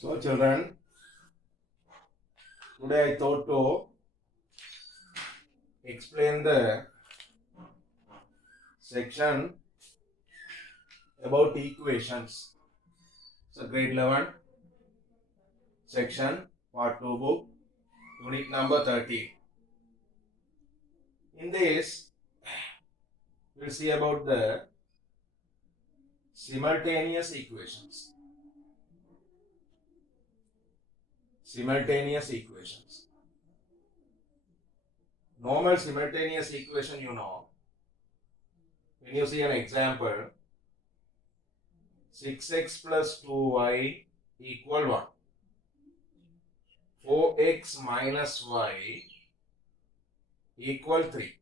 So children, today I thought to explain the section about equations. So grade 11 section part 2 book unit number 30. In this we'll see about the simultaneous equations. Simultaneous equations. Normal simultaneous equation, you know, when you see an example, 6x plus 2y equal 1. 4x minus y equal 3.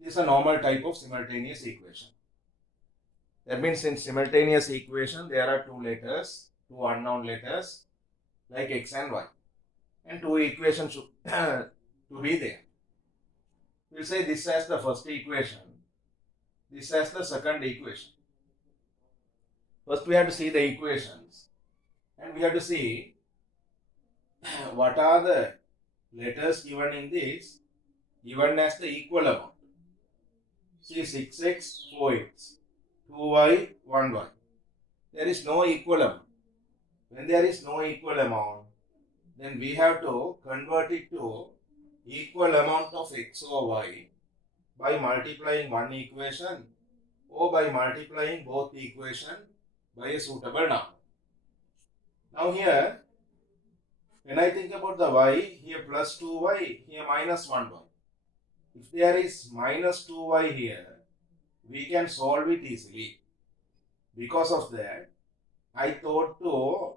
This is a normal type of simultaneous equation. That means in simultaneous equation there are two letters, two unknown letters like x and y, and two equations should to be there. We'll say this as the first equation, this as the second equation. First we have to see the equations and we have to see what are the letters given in this given as the equal amount. See 6x, 4x, 2y, 1y. There is no equal amount. When there is no equal amount, then we have to convert it to equal amount of x or y by multiplying one equation or by multiplying both equation by a suitable number. Now here, when I think about the y, here plus 2y, here minus 1y. If there is minus 2y here, we can solve it easily. Because of that, I thought to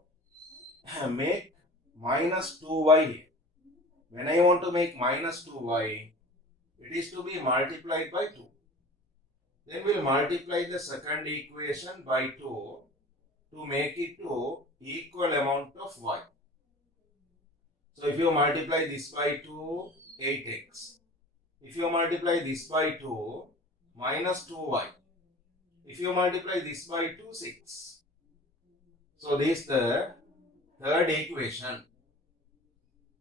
make minus 2y here. When I want to make minus 2y, it is to be multiplied by 2. Then we'll multiply the second equation by 2 to make it to equal amount of y. So if you multiply this by 2, 8x. If you multiply this by 2, minus 2y. If you multiply this by 2, 6. So this is the third equation.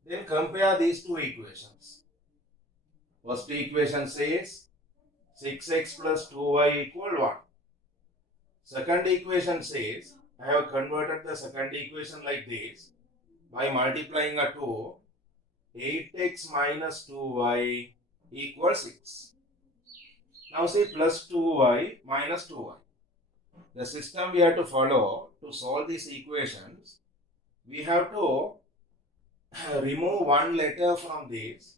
Then compare these two equations. First equation says 6x plus 2y equal 1. Second equation says, I have converted the second equation like this by multiplying a 2, 8x minus 2y equals 6. Now see plus 2y minus 2y. The system we have to follow to solve these equations, we have to remove one letter from this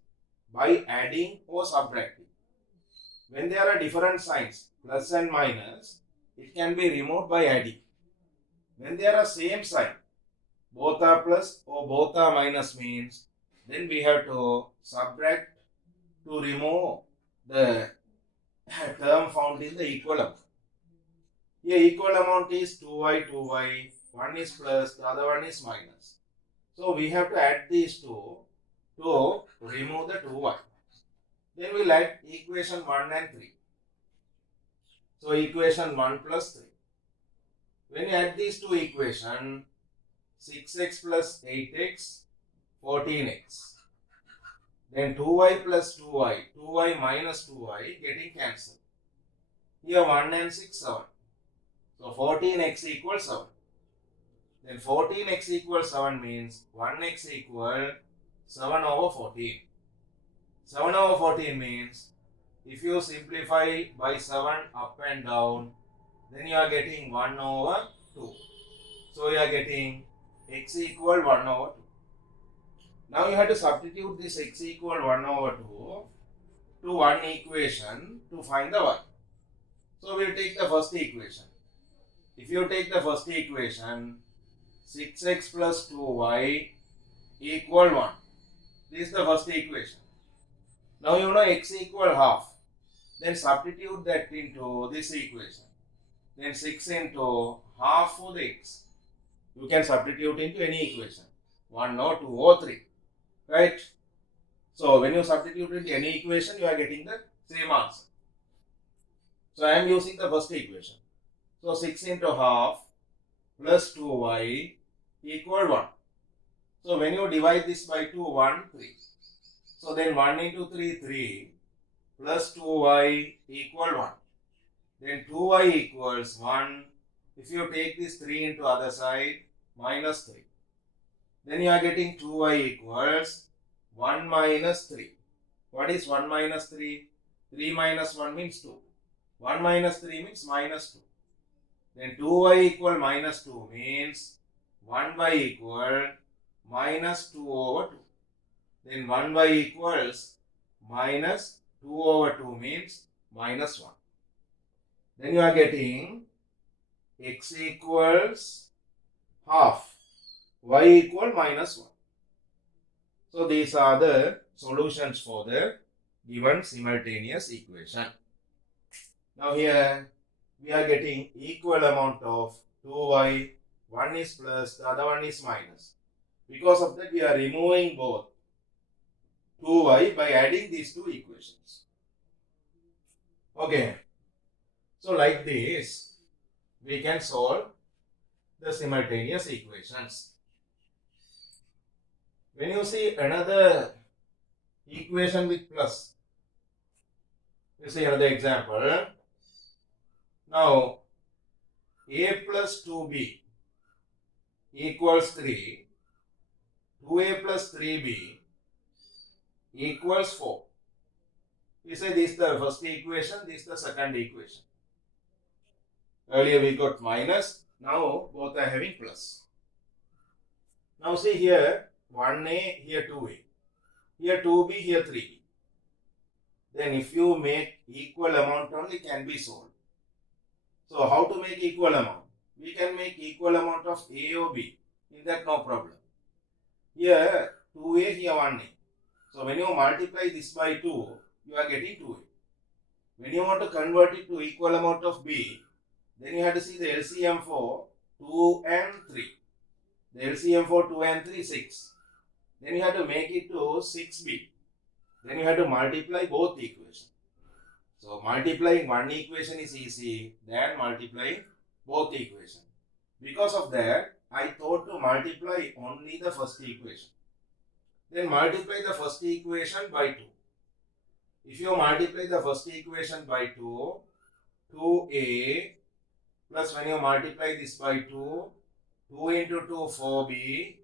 by adding or subtracting. When there are different signs, plus and minus, it can be removed by adding. When there are same sign, both are plus or both are minus means, then we have to subtract to remove the term found in the equal amount. Here equal amount is 2y, 2y, one is plus, the other one is minus. So we have to add these two to remove the 2y. Then we'll add equation 1 and 3. So equation 1 plus 3. When you add these two equations, 6x plus 8x, 14x. Then 2y plus 2y, 2y minus 2y getting cancelled. Here 1 and 6, 7. So 14x equals 7. Then 14x equals 7 means 1x equal 7 over 14. 7 over 14 means if you simplify by 7 up and down, then you are getting 1 over 2. So you are getting x equal 1 over 2. Now you have to substitute this x equal 1 over 2 to one equation to find the y. So we will take the first equation. If you take the first equation, 6x plus 2y equal 1. This is the first equation. Now you know x equal half. Then substitute that into this equation. Then 6 into half for the x. You can substitute into any equation. 1 or 2 or 3. Right? So when you substitute into any equation, you are getting the same answer. So I am using the first equation. So 6 into half plus 2y equal 1. So when you divide this by 2, 1, 3. So then 1 into 3, 3 plus 2y equal 1. Then 2y equals 1. If you take this 3 into other side, minus 3. Then you are getting 2y equals 1 minus 3. What is 1 minus 3? 3 minus 1 means 2. 1 minus 3 means minus 2. Then 2y equal minus 2 means 1y equal minus 2 over 2. Then 1y equals minus 2 over 2 means minus 1. Then you are getting x equals half, y equal minus 1. So these are the solutions for the given simultaneous equation. Now here we are getting equal amount of 2y, one is plus, the other one is minus. Because of that we are removing both 2y by adding these two equations. Okay. So like this, we can solve the simultaneous equations. When you see another equation with plus, you see another example. Now, a plus 2b equals 3, 2a plus 3b equals 4. We say this is the first equation, this is the second equation. Earlier we got minus, now both are having plus. Now see here 1a, here 2a, here 2b, here 3b. Then if you make equal amount only can be solved. So how to make equal amount? We can make equal amount of a or b. In that no problem. Here 2a, here 1a. So when you multiply this by 2, you are getting 2a. When you want to convert it to equal amount of b, then you have to see the LCM for 2 and 3. The LCM for 2 and 3, 6. Then you have to make it to 6b. Then you have to multiply both equations. So multiplying one equation is easy than multiplying both equations. Because of that, I thought to multiply only the first equation. Then multiply the first equation by 2. If you multiply the first equation by 2, 2a plus when you multiply this by 2, 2 into 2, 4b,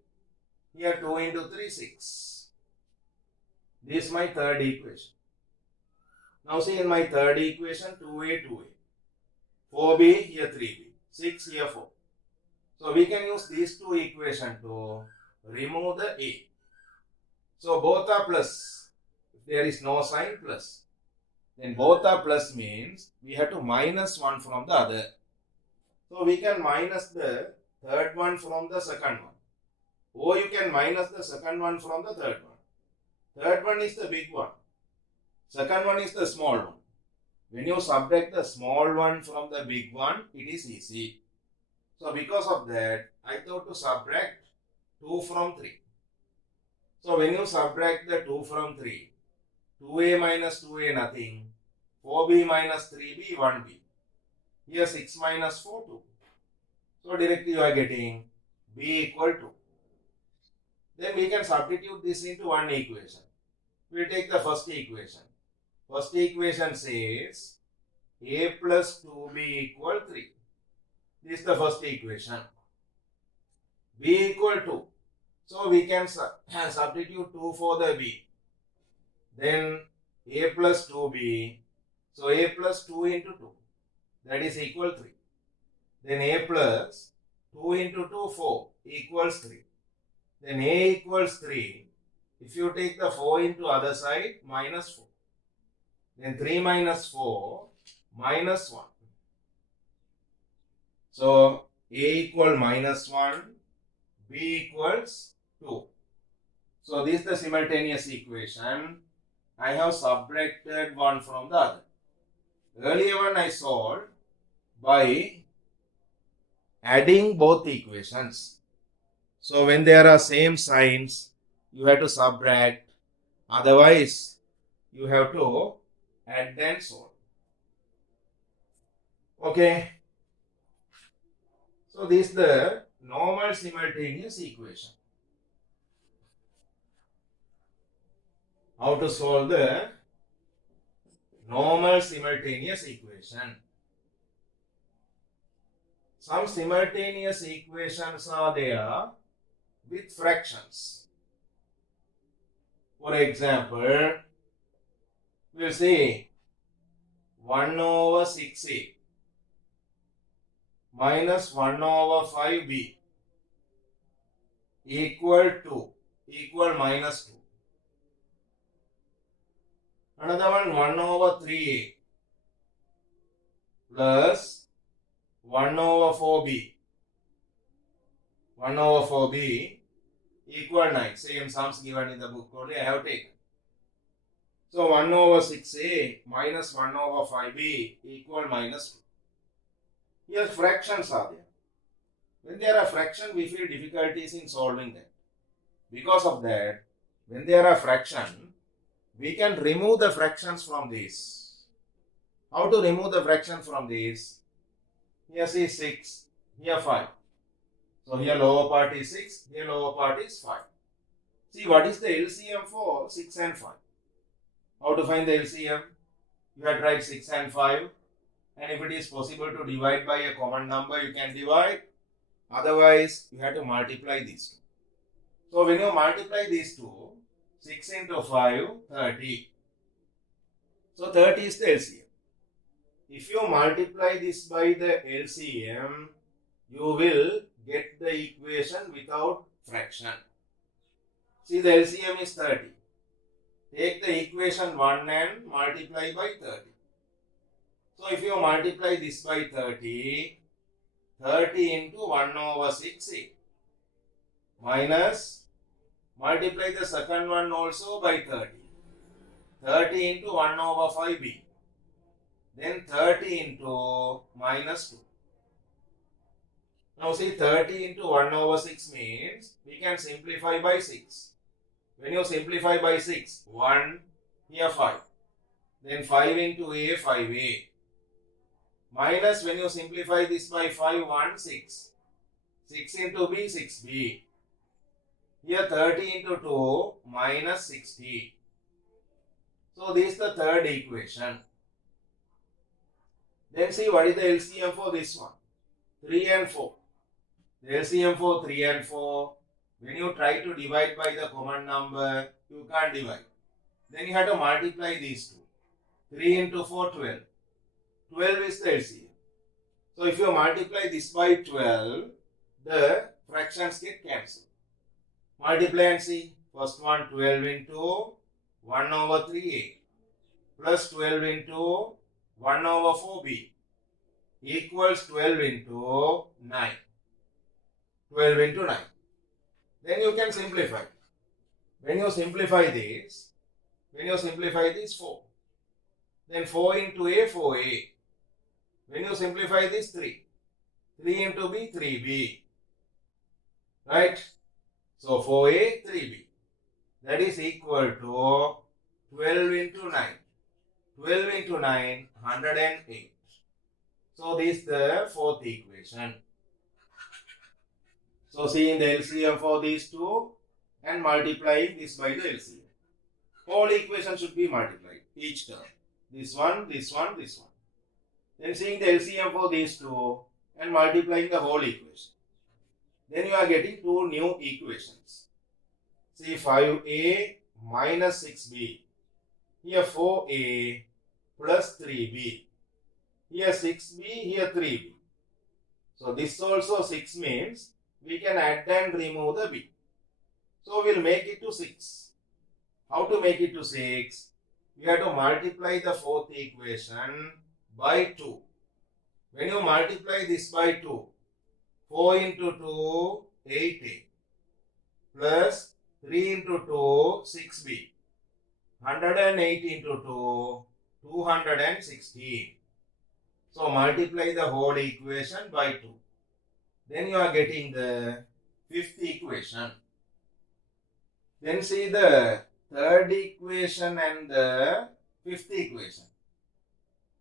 here 2 into 3, 6. This is my third equation. Now see in my third equation, 2a, 2a. 4b, here 3b. 6, here 4. So we can use these two equations to remove the a. So both are plus. If there is no sign, plus. Then both are plus means we have to minus one from the other. So we can minus the third one from the second one. Or you can minus the second one from the third one. Third one is the big one. Second one is the small one. When you subtract the small one from the big one, it is easy. So because of that, I thought to subtract 2 from 3. So when you subtract the 2 from 3, 2a minus 2a nothing, 4b minus 3b, 1b. Here 6 minus 4, 2. So directly you are getting b equal to. Then we can substitute this into one equation. We will take the first equation. First equation says a plus 2b equal 3. This is the first equation. B equal 2. So we can substitute 2 for the b. Then a plus 2b. So a plus 2 into 2. That is equal 3. Then a plus 2 into 2, 4 equals 3. Then a equals 3. If you take the 4 into other side, minus 4. Then 3 minus 4, minus 1. So a equal minus 1, b equals 2. So this is the simultaneous equation. I have subtracted one from the other. Earlier one I solved by adding both equations. So when there are same signs, you have to subtract. Otherwise, you have to add and solve. Okay. So this is the normal simultaneous equation. How to solve the normal simultaneous equation? Some simultaneous equations are there with fractions. For example, we'll see 1 over 6a minus 1 over 5b equal minus 2. Another one 1 over 3a plus 1 over 4b equal 9. Same sums given in the book only I have taken. So 1 over 6a minus 1 over 5b equal minus 2. Here fractions are there. When there are fractions, we feel difficulties in solving them. Because of that, when there are fractions, we can remove the fractions from this. How to remove the fraction from this? Here see 6, here 5. So here lower part is 6, here lower part is 5. See what is the LCM for 6 and 5? How to find the LCM? You have tried 6 and 5, and if it is possible to divide by a common number, you can divide. Otherwise, you have to multiply these two. So when you multiply these two, 6 into 5, 30. So 30 is the LCM. If you multiply this by the LCM, you will get the equation without fraction. See, the LCM is 30. Take the equation 1 and multiply by 30. So if you multiply this by 30, 30 into 1 over 6a minus multiply the second one also by 30. 30 into 1 over 5b. Then 30 into minus 2. Now see 30 into 1 over 6 means we can simplify by 6. When you simplify by 6, 1, here 5. Then 5 into a, 5a. Minus when you simplify this by 5, 1, 6. 6 into b, 6b. Here 30 into 2, minus 60. So this is the third equation. Then see what is the LCM for this one? 3 and 4. The LCM for 3 and 4. When you try to divide by the common number, you can't divide. Then you have to multiply these two. 3 into 4, 12. 12 is the LCM. So if you multiply this by 12, the fractions get cancelled. Multiply and see. First one 12 into 1 over 3a plus 12 into 1 over 4b equals 12 into 9. 12 into 9. Then you can simplify. When you simplify this, 4. Then 4 into a, 4a. When you simplify this, 3. 3 into b, 3b. Right? So 4a, 3b. That is equal to 12 into 9. 12 into 9, 108. So this is the fourth equation. So seeing the LCM for these two and multiplying this by the LCM. Whole equation should be multiplied, each term. This one, this one, this one. Then seeing the LCM for these two and multiplying the whole equation. Then you are getting two new equations. See 5a minus 6b. Here 4a plus 3b. Here 6b, here 3b. So this also 6 means we can add and remove the b. So we'll make it to 6. How to make it to 6? We have to multiply the fourth equation by 2. When you multiply this by 2, 4 into 2, 8a plus 3 into 2, 6b. 108 into 2, 216. So multiply the whole equation by 2. Then you are getting the fifth equation. Then see the third equation and the fifth equation.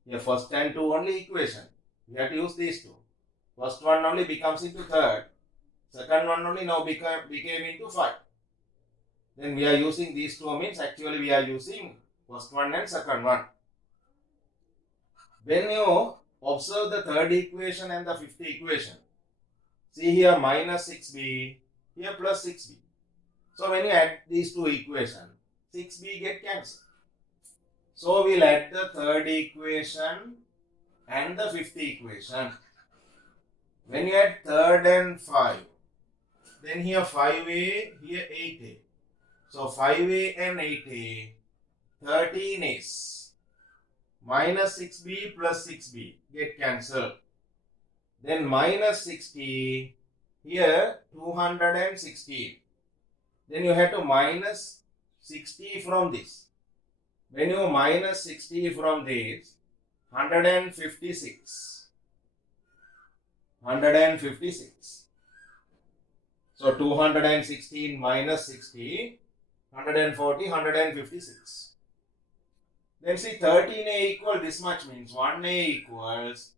Here first and two only equation. We have to use these two. First one only becomes into third. Second one only now became into 5. Then we are using these two means actually we are using first one and second one. When you observe the third equation and the fifth equation, see here minus 6b, here plus 6b. So when you add these two equations, 6b get cancelled. So we'll add the third equation and the fifth equation. When you add third and 5, then here 5a, here 8a. So 5a and 8a, 13 is minus 6b plus 6b get cancelled. Then minus 60, here 216. Then you have to minus 60 from this. When you minus 60 from this, 156. 156. So 216 minus 60, 140, 156. Then see 13a equal this much means 1a equals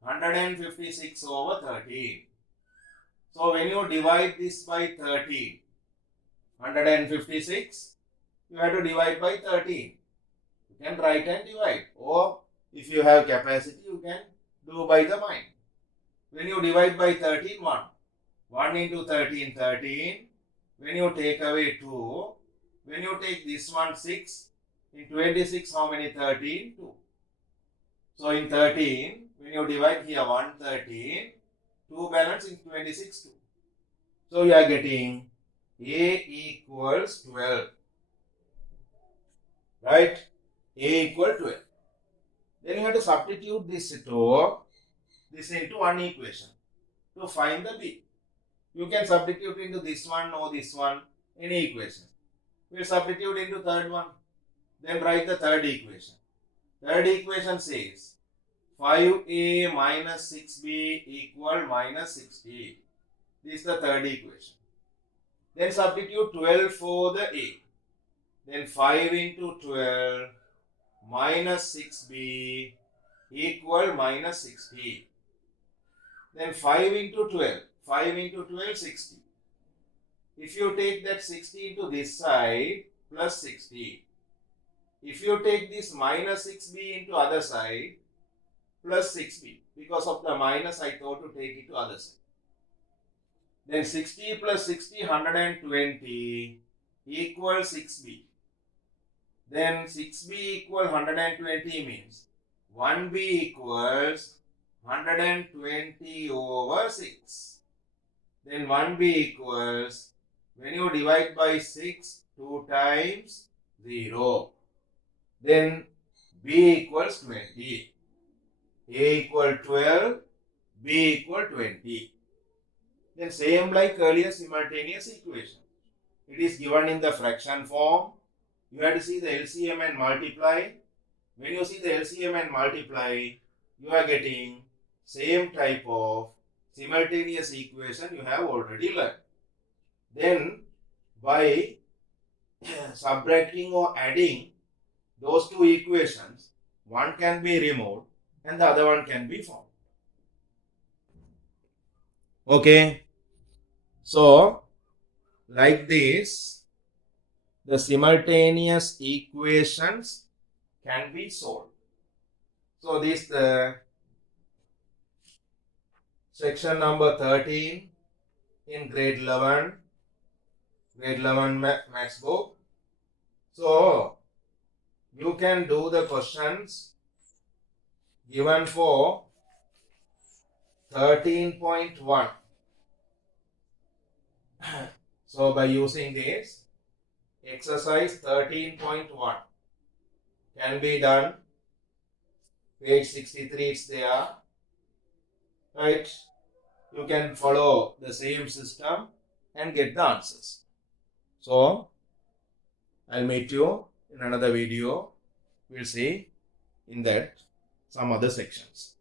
156 over 13. So when you divide this by 13, 156, you have to divide by 13. You can write and divide. Or if you have capacity, you can do by the mind. When you divide by 13, 1. 1 into 13, 13. When you take away 2, when you take this one, 6. In 26, how many 13? 2. So in 13, when you divide here 1, 13, 2 balance in 26, 2. So you are getting A equals 12. Right? A equal 12. Then you have to substitute this into one equation to find the B. You can substitute into this one or this one, any equation. We'll substitute into third one. Then write the third equation. Third equation says 5a minus 6b equal minus 60. This is the third equation. Then substitute 12 for the a. Then 5 into 12 minus 6b equal minus 60. Then 5 into 12. 5 into 12, 60. If you take that 60 into this side, plus 60. If you take this minus 6b into other side, plus 6b. Because of the minus, I thought to take it to other side. Then 60 plus 60, 120 equals 6b. Then 6b equal 120 means 1b equals 120 over 6. Then 1b equals, when you divide by 6, 2 times 0. Then b equals 20. A equal 12, b equal 20. Then same like earlier simultaneous equation. It is given in the fraction form. You have to see the LCM and multiply. When you see the LCM and multiply, you are getting same type of simultaneous equation you have already learned. Then by subtracting or adding those two equations, one can be removed and the other one can be found. Okay. So, like this, the simultaneous equations can be solved. So, this the section number 13 in grade 11 maths book. So, you can do the questions given for 13.1. So, by using this, exercise 13.1 can be done. Page 63 is there. Right? You can follow the same system and get the answers. So, I'll meet you in another video. We'll see in that some other sections.